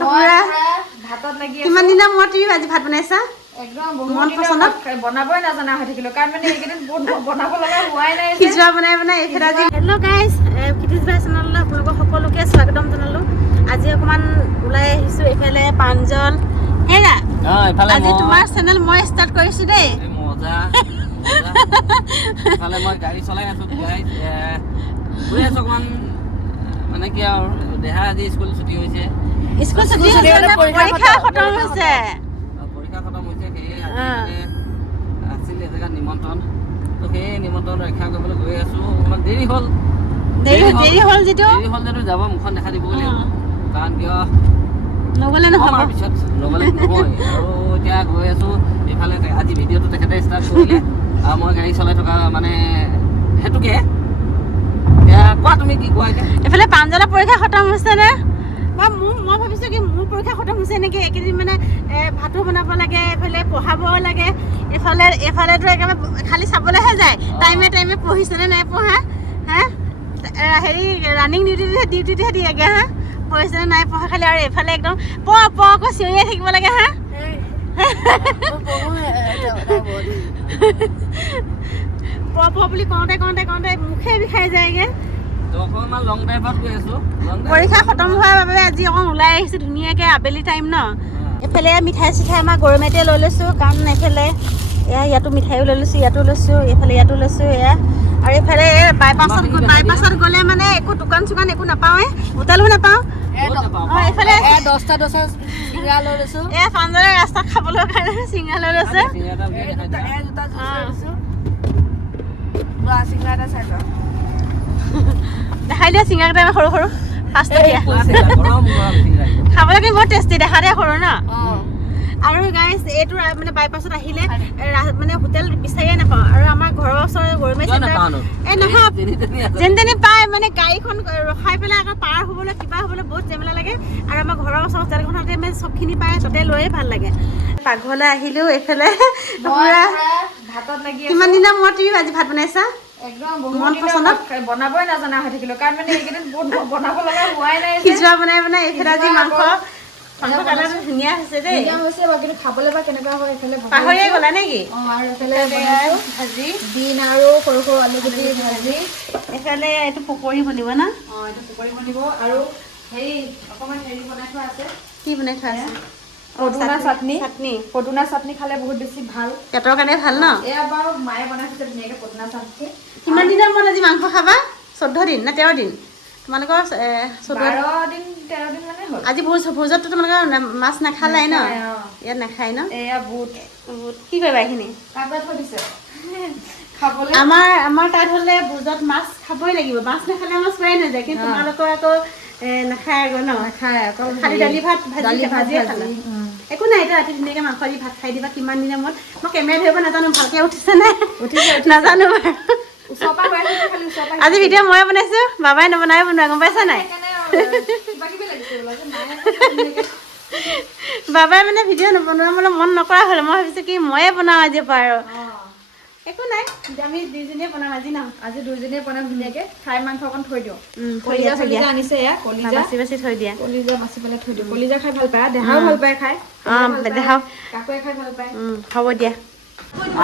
ভাতত লাগি কিমান দিনৰ মূৰত তুমি আজি ভাত বনাইছা একদম বহুত বনাবই নাজানা হৈ থাকিলো কাৰণ মানে এইকেইদিন বহুত বনাব লগা হোৱাই নাই খিজুৱা বনাই এইফালে আজি হেল্ল' গাইজ কিটিজ বাই চেনেললৈ আপোনালোকক সকলোকে স্বাগতম জনালোঁ আজি অকণমান ওলাই আহিছোঁ এইফালে পাঞ্জল হেৰা আজি তোমাৰ চেনেল মই ষ্টাৰ্ট কৰিছোঁ দেই মজা এইফালে মই গাড়ী চলাই আছোঁ গাইজ গৈ আছোঁ অকণমান মানে কি আৰু দেহা আজি স্কুল ছুটি হৈছে স্কুল ছুটি হৈছে পৰীক্ষা খতম হৈছে খতম হৈছে সেয়ে আছিল এজেগাত নিমন্ত্ৰণ তো সেই নিমন্ত্ৰণ ৰক্ষা কৰিবলৈ গৈ আছোঁ অকণমান দেৰি হ'ল যিটো যাব মুখখন দেখা দিবগৈ লাগিব কাৰণ কিয় নগ'লে নহ'ব পিছত নগ'লে নহয় আৰু এতিয়া গৈ আছোঁ এইফালে আজি ভিডিঅ'টো তেখেতে ষ্টাৰ্ট কৰিলে আৰু মই গাড়ী চলাই থকা মানে সেইটোকে এতিয়া কোৱা তুমি কি কোৱা এতিয়া এইফালে পাঞ্জলৰ পৰীক্ষা খতম হৈছে নে মই ভাবিছোঁ কি মোৰ পৰীক্ষা খতম হৈছে নেকি এইকেইদিন মানে ভাতো বনাব লাগে এইফালে পঢ়াব লাগে এইফালেতো একেবাৰে খালি চাবলৈহে যায় টাইমে পঢ়িছেনে নাই পঢ়া হা হেৰি ৰানিং ডিউটিতেহে দিয়েগৈ হা পঢ়িছেনে নাই পঢ়া খালি আৰু এইফালে একদম আকৌ চিঞৰিয়ে থাকিব লাগে হা বুলি কওঁতে মুখে বিষাই যায়গৈ পৰীক্ষা খতম হোৱাৰ বাবে আজি অকণ ওলাই আহিছোঁ ধুনীয়াকৈ আবেলি টাইম ন এইফালে মিঠাই চিঠাই আমাৰ গৰমেতে লৈ লৈছোঁ কাৰণ এইফালে ইয়াতো মিঠাইও লৈ লৈছোঁ ইয়াতো লৈছোঁ এইফালে ইয়াতো লৈছোঁ আৰু এইফালে বাইপাছত গ'লে মানে একো দোকান চোকান একো নাপাওঁৱে হোটেলো নাপাওঁ এইফালে 10টা চিঙৰা লৈ লৈছোঁ পাঞ্জলৰ ৰাস্তাত খাবলৈ কাৰণে চিঙৰা লৈ লৈছে দেখাই দিয়া চিঙৰাকেইটা সৰু ফাৰ্ষ্টত খাবলৈ কিন্তু বহুত টেষ্টি দেখা দিয়া সৰু ন আৰু গাইজ এইটো মানে বাইপাছত আহিলে মানে হোটেল বিচাৰিয়ে নাপাওঁ আৰু আমাৰ ঘৰৰ ওচৰৰ গৰমে নহয় যেন তেনে পায় মানে গাড়ীখন ৰখাই পেলাই আকৌ পাৰ হ'বলৈ কিবা হ'বলৈ বহুত জেমেলা লাগে আৰু আমাৰ ঘৰৰ ওচৰৰ হোটেলখনতে মানে চবখিনি পায় তাতে লৈয়ে ভাল লাগে পাকঘৰলৈ আহিলোঁ এইফালে ভাতত লাগি কিমান দিনৰ মূৰত তুমি আজি ভাত বনাইছা একদম বহুত বনাবই নাজানা হৈ থাকিলো কাৰণ মানে এইকেইদিন বহুত বনাব লগা হোৱাই নাই খিজুৱা বনাই এইফালে আজি মাংস কালাৰটো ধুনীয়া হৈছে দেই কিন্তু খাবলৈ বা কেনেকুৱা হয় এইফালে পাহৰিয়ে গ'লা নেকি আৰু এইফালে ভাজি বিন আৰু সৰু আলু গুটি ভাজি এইফালে এইটো পকৰি বনিব ন এইটো পকৰি বনিব আৰু হেৰি অকণমান হেৰি বনাই থোৱা আছে কি বনাই থোৱা আছে পদুনা চাটনি খালে বহুত বেছি ভাল পেটৰ কাৰণে ভাল ন এয়া বাৰু মায়ে বনাই থৈছে ধুনীয়াকৈ পদুনা চাটনি কিমান দিনৰ মূৰত আজি মাংস খাবা 14 দিন না 13 দিন তোমালোকৰ 12 দিন 13 দিন মানে হ'ল আজি ভোজততো তোমালোকৰ মাছ নাখালাই ন ইয়াত নাখায় ন এয়া বুট কি কৰিবা এইখিনি কাগজ থৈ দিছে খাবলৈ আমাৰ তাত হ'লে ভোজত মাছ খাবই লাগিব মাছ নাখালে আমাৰ চোৱাই নাযায় কিন্তু তোমালোকৰ আকৌ নাখায় আকৌ ন নাখায় আকৌ খালি দালি ভাত ভাজিয়ে খালা একো নাই এতিয়া ৰাতি ধুনীয়াকৈ মাংস দি ভাত খাই দিবা কিমান দিনৰ মূৰত মই কেমেৰা ধৰিব নাজানো ভালকৈ উঠিছে নাই নাজানো আজি ভিডিঅ' মই বনাইছোঁ বাবাই নবনাই বনোৱা গম পাইছা নাই বাবাই মানে ভিডিঅ' নবনোৱাবলৈ মন নকৰা হ'ল মই ভাবিছোঁ কি ময়ে বনাওঁ আজিৰ পৰা আৰু একো নাই আমি দুইজনীয়ে বনাম আজি ন আজি দুইজনীয়ে বনাম ধুনীয়াকৈ ফ্ৰাই মাংস অকণ থৈ দিওঁ কলিজা আনিছে এয়া কলিজা বাচি থৈ দিয়া কলিজা বাচি পেলাই থৈ দিওঁ কলিজা খাই ভাল পায় দেহাও ভাল পায় খাই দেখাও কাকুৱে খাই ভাল পায় হ'ব দিয়া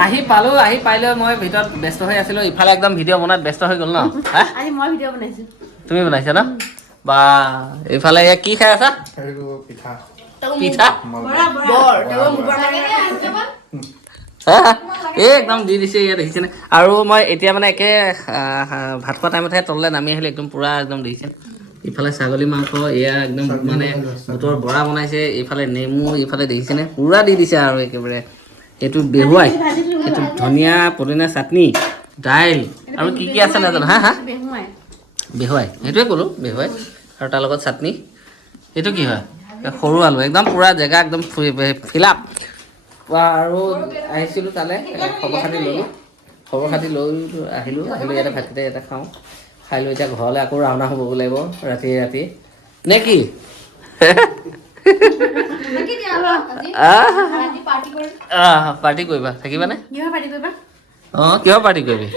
আহি পাই লৈ মই ভিতৰত ব্যস্ত হৈ আছিলোঁ ইফালে একদম ভিডিঅ' বনাত ব্যস্ত হৈ গ'ল ন আজি মই ভিডিঅ' বনাইছোঁ তুমি বনাইছা ন বা এইফালে এয়া কি খাই আছা পিঠা এই একদম দি দিছে ইয়াত দেখিছেনে আৰু মই এতিয়া মানে একে ভাত খোৱা টাইমতহে তললৈ নামি আহিলোঁ একদম পূৰা একদম দেখিছে ইফালে ছাগলী মাংস এয়া একদম মানে বুটৰ বৰা বনাইছে এইফালে নেমু ইফালে দেখিছেনে পূৰা দি দিছে আৰু একেবাৰে এইটো বেহুৱাই এইটো ধনিয়া পদিনা চাটনি দাইল আৰু কি কি আছে নাজানো হা বেহুৱাই সেইটোৱে ক'লোঁ বেহুৱাই আৰু তাৰ লগত চাটনি এইটো কি হয় সৰু আলু একদম পূৰা জেগা একদম ফিল আপ আৰু আহিছিলোঁ তালৈ খবৰ খাতি লৈ আহিলোঁ ইয়াতে ভাতকেইটা ইয়াতে খাওঁ খাই লৈ এতিয়া ঘৰলৈ আকৌ ৰাওনা হ'বগৈ লাগিব ৰাতি নে কি পাৰ্টি কৰিবা থাকিবানে কিহৰ পাৰ্টি কৰিবি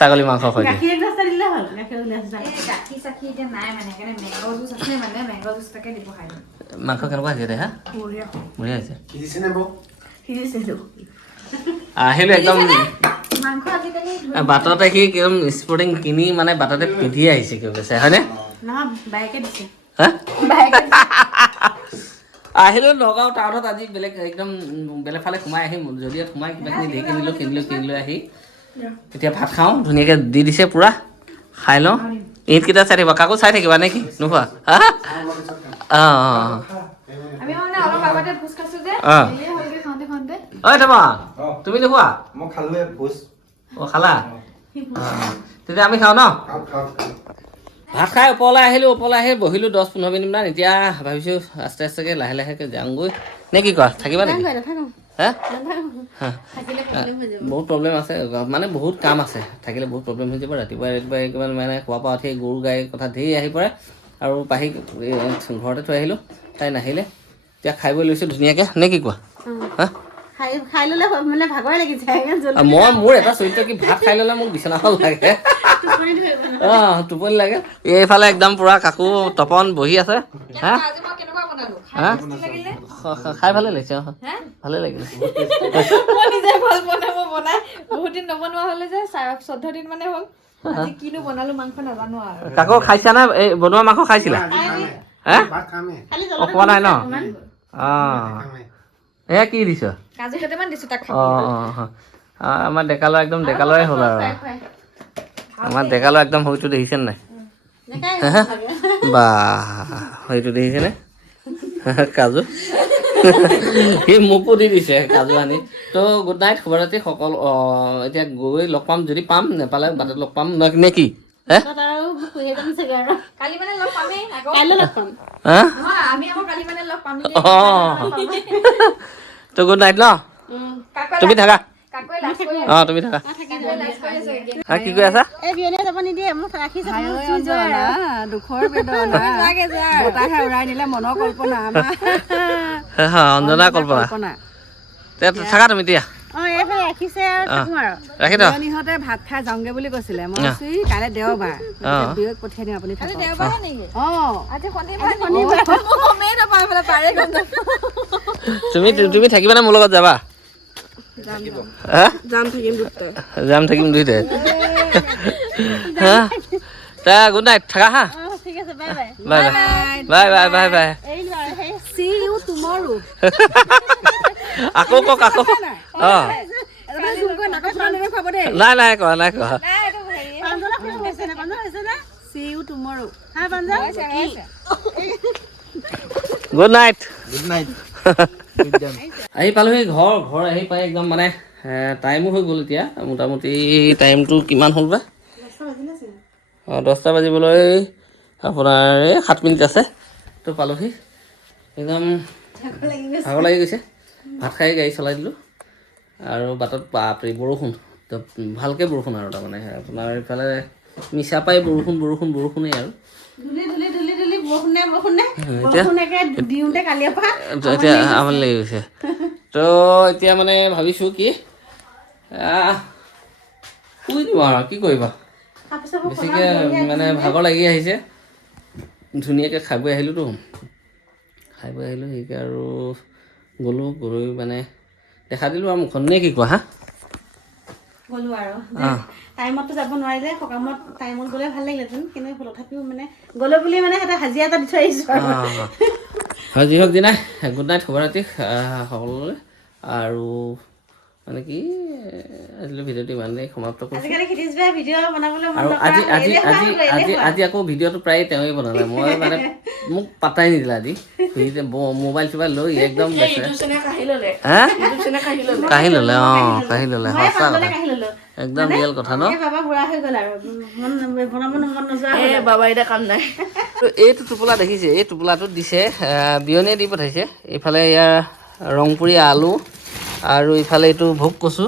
ছাগলী মাংস সৈতে গাখীৰ গ্লাছ এটা দিলে হ'ল গাখীৰ গ্লাছ এটা এই গাখীৰ চাখি এতিয়া নাই মানে সেইকাৰণে মেংগ জুচ আছে মানে মেংগ জুচ তাকে দিব খাই মাংস কেনেকুৱা হৈছে দে হা বঢ়িয়া বঢ়িয়া হৈছে সিজিছেনে বৌ সিজিছেতো আহিলোঁ একদম মাংস আজিকালি বাটতে সি একদম স্পৰ্টিং কিনি মানে বাটতে পিন্ধি আহিছে কি কৈছে হয়নে নহয় বাইকে দিছে হা আহিলোঁ নগাঁও টাউনত আজি বেলেগ একদম বেলেগ ফালে সোমাই আহিম যদি সোমাই কিবাখিনি দি কিনিলোঁ আহি এতিয়া ভাত খাওঁ ধুনীয়াকৈ দি দিছে পূৰা খাই লওঁ ইহঁতকেইটা চাই থাকিবা কাকো চাই থাকিবা নে কি নোখোৱা অঁ আমি মানে অলপ আগতে ভোজ খাইছো যে অঁ এই হলকে খাওঁতে ঐ তোমা তুমি নোখোৱা মই খালোৱে ভোজ অঁ খালা তেতিয়া আমি খাওঁ ন ভাত খাই ওপৰলৈ আহি বহিলোঁ 10-15 মিনিটমান এতিয়া ভাবিছোঁ আস্তে আস্তেকৈ লাহে লাহেকৈ যাওঁগৈ নে কি কোৱা থাকিবা নেকি হা বহুত প্ৰব্লেম আছে মানে বহুত কাম আছে থাকিলে বহুত প্ৰব্লেম হৈ যাব ৰাতিপুৱা কিমান মানে খোৱা পৰা উঠি গৰু গাই কথা ধেৰ আহি পৰে আৰু পাহি ঘৰতে থৈ আহিলোঁ তাই নাহিলে এতিয়া খাই বৈ লৈছোঁ ধুনীয়াকৈ নে কি কোৱা হা খাই ল'লে মানে ভাগৰে লাগি যায় মোৰ এটা চৰিত্ৰ কি ভাত খাই ল'লে মোক বিচনাখন লাগে অঁ টোপনি লাগে এইফালে একদম পূৰা কাকো তপন বহি আছে হা আজি মই কেনেকুৱা বনালো হা লাগিলে খাই ভালে লাগিছে অঁ ভালে লাগিলে মই নিজে ভাল বনাই বহুত দিন নবনোৱা হ'লে যে 14 দিন মানে হ'ল আজি কিনো বনালো মাংস নাজানো আৰু কাকো খাইছা নে এই বনোৱা মাংস খাইছিলা হা ভাত খামে খোৱা নাই ন অঁ এয়া কি দিছ কাজু কেইটামান দিছো তাক অঁ আমাৰ ডেকালৰ একদম ডেকালৰে হ'ল আৰু আমাৰ ডেকালৰ একদম হয়তো দেখিছেনে নাই বা হয়তো দেখিছেনে কাজু সি মোকো দি দিছে কাজু আনি তো গুড নাইট শুভৰাত্ৰি সকলো এতিয়া গৈ লগ পাম যদি পাম নেপালে বাটত লগ পাম নে কি কালি মানে লগ পামেই আকৌ হা নহয় আমি আকৌ কালি মানে লগ পামেই অঁ তো গুড নাইট ন তুমি থাকা কাকৈ লাজ কৰি অঁ তুমি থাকা কাকৈ লাজ কৰি আছে হা কি কৈ আছা এই বিয়নীয়ে যাব নিদিয়ে মোক ৰাখি দুখৰ বেদনা বতাহে উৰাই নিলে মনৰ কল্পনা অঞ্জনা কল্পনা থাকা তুমি এতিয়া অঁ এইফালে ৰাখিছে আৰু থাকোঁ আৰু ৰাখি থ নিহঁতে ভাত খাই যাওঁগে বুলি কৈছিলে মই কৈছো কাইলৈ দেওবাৰ বিয়ক পঠিয়াই দিম আপুনি থাকক দেওবাৰ নেকি অঁ আজি শনিবাৰ শনিবাৰ মই গমেই নাপাওঁ এইফালে পাৰে গম নাপাওঁ তুমি থাকিবানে মোৰ লগত যাবা হা যাম থাকিম দুইটাই হা তা গুড নাইট থাকা হা ঠিক আছে bye bye bye bye bye bye bye C you টুমৰো আকৌ কওক আকৌ অঁ খাব দেই নাই কোৱা see you tomorrow good night good night আহি পালোহি ঘৰ আহি পাই একদম মানে টাইমো হৈ গ'ল এতিয়া মোটামুটি টাইমটো কিমান হ'ল বা 10টা বাজিবলৈ আপোনাৰ 7 মিনিট আছে তো পালোহি একদম ভাগৰ লাগি গৈছে ভাত খাই গাড়ী চলাই দিলোঁ আৰু বাটত বাপৰে বৰষুণ তো ভালকৈ বৰষুণ আৰু তাৰমানে আপোনাৰ এইফালে মিছা পাই বৰষুণেই আৰু এতিয়া আমনি লাগি গৈছে তো এতিয়া মানে ভাবিছোঁ কি শুই দিওঁ আৰু কি কৰিবা বেছিকৈ মানে ভাগৰ লাগি আহিছে ধুনীয়াকৈ খাই বৈ আহিলোঁতো সেইকে আৰু গ'লো মানে দেখা দিলোঁ আৰু মুখখন নে কি কোৱা হা গ'লো আৰু টাইমততো যাব নোৱাৰিলে সকামত টাইমত গ'লে ভাল লাগিলেহেঁতেন কিন্তু তথাপিও মানে গ'লো বুলি মানে এটা হাজিৰা এটা দি থৈ আহিছোঁ হয় যি হওক দিনা গুড নাইট শুভৰাত্ৰি সকলোলৈ আৰু মানে কি আজিলৈ ভিডিঅ'টো ইমানেই সমাপ্ত কৰিছোঁ আৰু আজি আকৌ ভিডিঅ'টো প্ৰায় তেওঁৱেই বনালে মই মানে মোক পাত্তাই নিদিলে আজি মোবাইল চোবাইল লৈ একদম হা কাঢ়ি ল'লে কাঢ়ি ল'লে সঁচা কথা একদম ৰিয়েল কথা ন বাবা এতিয়া কাম নাই এইটো টোপোলা দেখিছে এই টোপোলাটোত দিছে বিয়নীয়ে দি পঠাইছে এইফালে ইয়াৰ ৰংপুৰী আলু আৰু ইফালে এইটো ভোগ কচু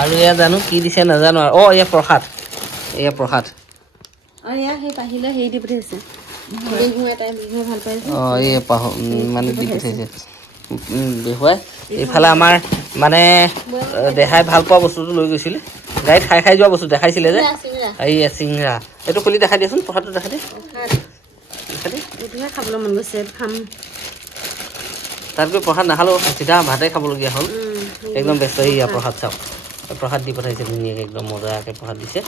আৰু এয়া জানো কি দিছে নাজানো আৰু এয়া প্ৰসাদ আৰু ইয়াৰ সেই পাহিলে হেৰি দি পঠিয়াইছে এই মানে দি পঠিয়াইছে দেখুৱাই এইফালে আমাৰ মানে দেহাই ভাল পোৱা বস্তুটো লৈ গৈছিলে গাড়ীত খাই যোৱা বস্তু দেখাইছিলে যে এই চিংৰা এইটো খুলি দেখাই দিয়াচোন প্ৰসাদটো দেখাই দিয়া এইটোহে খাবলৈ মন গৈছে খাম তাত গৈ প্ৰসাদ নাখালোঁ চিধা ভাতে খাবলগীয়া হ'ল একদম ব্যস্ত প্ৰসাদ চাওক প্ৰসাদ দি পঠাইছে ধুনীয়াকৈ একদম মজাকৈ প্ৰসাদ দিছে